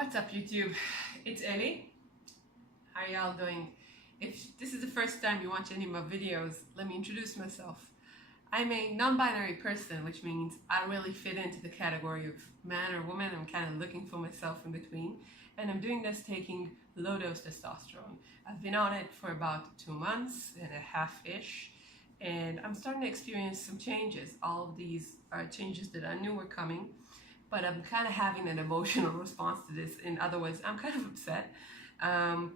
What's up, YouTube? It's Ellie. How are y'all doing? If this is the first time you watch any of my videos, let me introduce myself. I'm a non-binary person, which means I don't really fit into the category of man or woman. I'm kind of looking for myself in between. And I'm doing this taking low-dose testosterone. I've been on it for about 2 months and a half-ish. And I'm starting to experience some changes. All of these are changes that I knew were coming. But I'm kind of having an emotional response to this. In other words, I'm kind of upset, and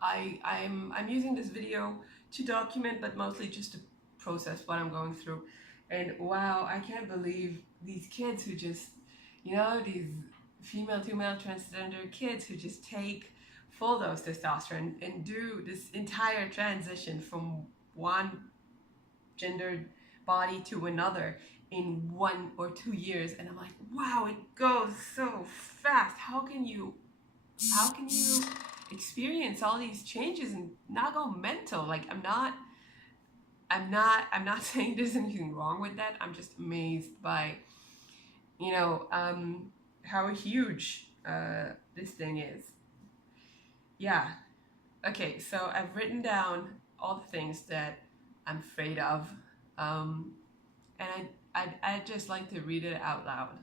I'm using this video to document, but mostly just to process what I'm going through. And wow, I can't believe these kids who just, these female to male transgender kids who just take full dose testosterone and do this entire transition from one gendered body to another in 1 or 2 years. And I'm like, wow, it goes so fast. How can you experience all these changes and not go mental? Like, I'm not saying there's anything wrong with that. I'm just amazed by how huge this thing is. Yeah. Okay, so I've written down all the things that I'm afraid of, and I'd just like to read it out loud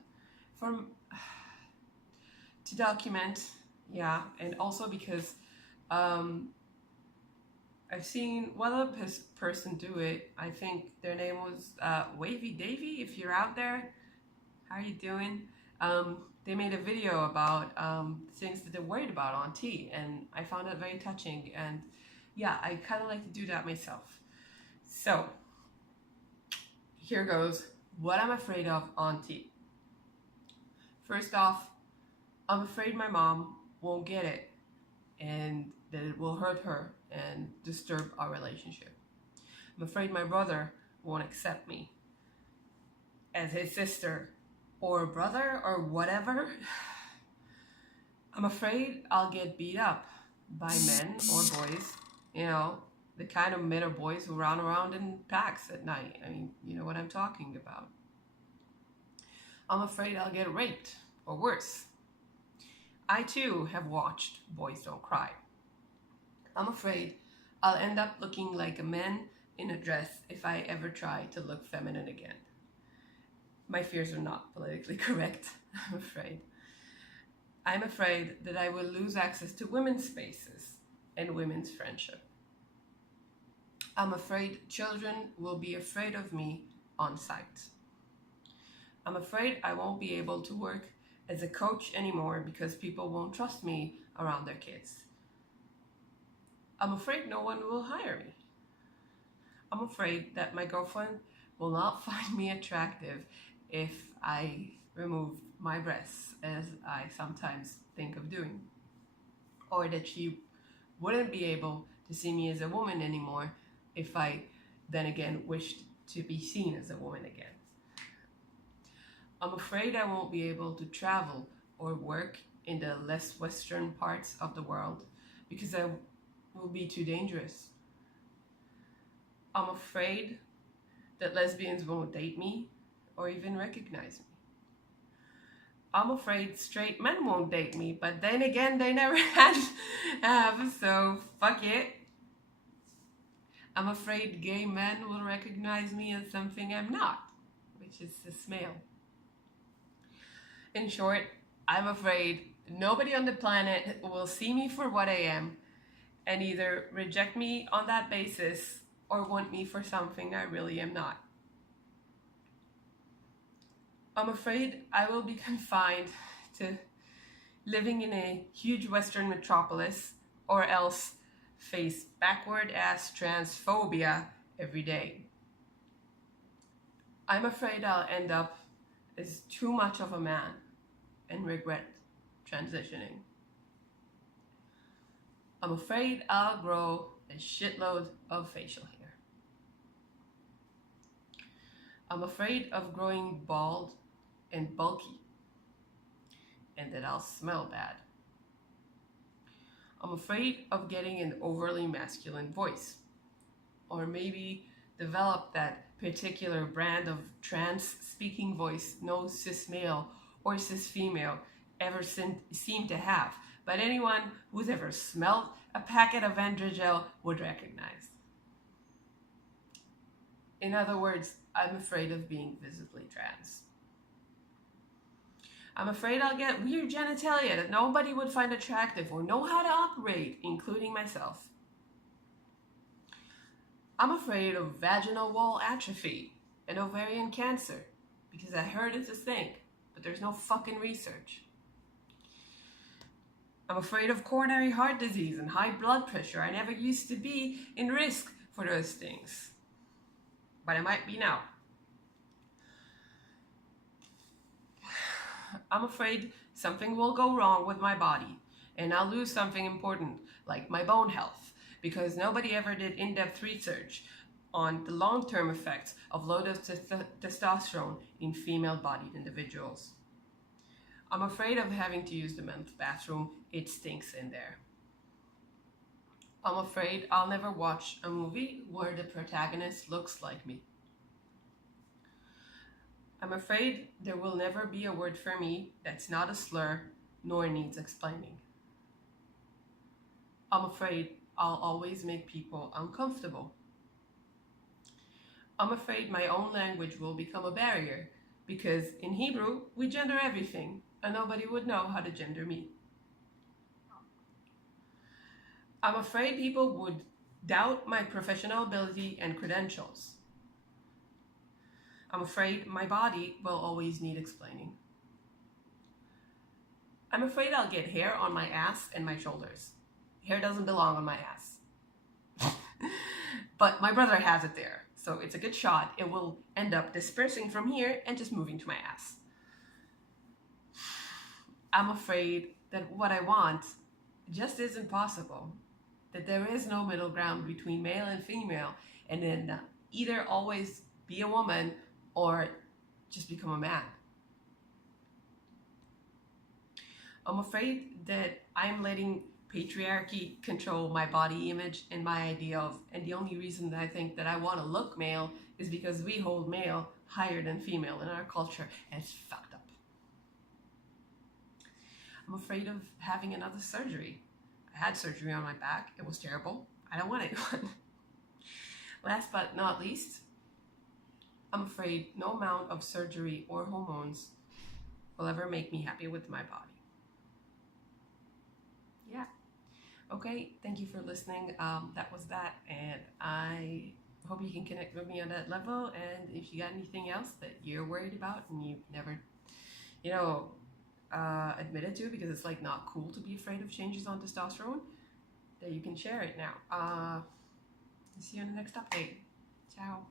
to document, yeah, and also because I've seen one other person do it. I think their name was Wavy Davy. If you're out there, how are you doing? They made a video about things that they're worried about on tea, and I found that very touching. And yeah, I kind of like to do that myself. So here goes what I'm afraid of on tea. First off, I'm afraid my mom won't get it and that it will hurt her and disturb our relationship. I'm afraid my brother won't accept me as his sister or brother or whatever. I'm afraid I'll get beat up by men or boys, the kind of men or boys who run around in packs at night. I mean, you know what I'm talking about. I'm afraid I'll get raped or worse. I too have watched Boys Don't Cry. I'm afraid I'll end up looking like a man in a dress if I ever try to look feminine again. My fears are not politically correct, I'm afraid. I'm afraid that I will lose access to women's spaces and women's friendship. I'm afraid children will be afraid of me on site. I'm afraid I won't be able to work as a coach anymore because people won't trust me around their kids. I'm afraid no one will hire me. I'm afraid that my girlfriend will not find me attractive if I remove my breasts, as I sometimes think of doing. Or that she wouldn't be able to see me as a woman anymore if I then again wished to be seen as a woman again. I'm afraid I won't be able to travel or work in the less Western parts of the world because I will be too dangerous. I'm afraid that lesbians won't date me or even recognize me. I'm afraid straight men won't date me, but then again, they never have, so fuck it. I'm afraid gay men will recognize me as something I'm not, which is cis male. In short, I'm afraid nobody on the planet will see me for what I am and either reject me on that basis or want me for something I really am not. I'm afraid I will be confined to living in a huge Western metropolis or else face backward-ass transphobia every day. I'm afraid I'll end up as too much of a man and regret transitioning. I'm afraid I'll grow a shitload of facial hair. I'm afraid of growing bald and bulky and that I'll smell bad. I'm afraid of getting an overly masculine voice, or maybe develop that particular brand of trans speaking voice no cis male or cis female ever seem to have, but anyone who's ever smelled a packet of androgel would recognize. In other words, I'm afraid of being visibly trans. I'm afraid I'll get weird genitalia that nobody would find attractive or know how to operate, including myself. I'm afraid of vaginal wall atrophy and ovarian cancer because I heard it's a thing, but there's no fucking research. I'm afraid of coronary heart disease and high blood pressure. I never used to be in risk for those things, but I might be now. I'm afraid something will go wrong with my body and I'll lose something important like my bone health because nobody ever did in-depth research on the long-term effects of low dose testosterone in female-bodied individuals. I'm afraid of having to use the men's bathroom. It stinks in there. I'm afraid I'll never watch a movie where the protagonist looks like me. I'm afraid there will never be a word for me that's not a slur nor needs explaining. I'm afraid I'll always make people uncomfortable. I'm afraid my own language will become a barrier because in Hebrew we gender everything and nobody would know how to gender me. I'm afraid people would doubt my professional ability and credentials. I'm afraid my body will always need explaining. I'm afraid I'll get hair on my ass and my shoulders. Hair doesn't belong on my ass. But my brother has it there, so it's a good shot. It will end up dispersing from here and just moving to my ass. I'm afraid that what I want just isn't possible. That there is no middle ground between male and female, and then either always be a woman or just become a man. I'm afraid that I'm letting patriarchy control my body image and my idea of, and the only reason that I think that I want to look male is because we hold male higher than female in our culture, and it's fucked up. I'm afraid of having another surgery. I had surgery on my back. It was terrible. I don't want anyone. Last but not least, I'm afraid no amount of surgery or hormones will ever make me happy with my body. Yeah. Okay, thank you for listening. That was that, and I hope you can connect with me on that level. And if you got anything else that you're worried about and you've never, admitted to because it's like not cool to be afraid of changes on testosterone, that you can share it now. See you in the next update. Ciao.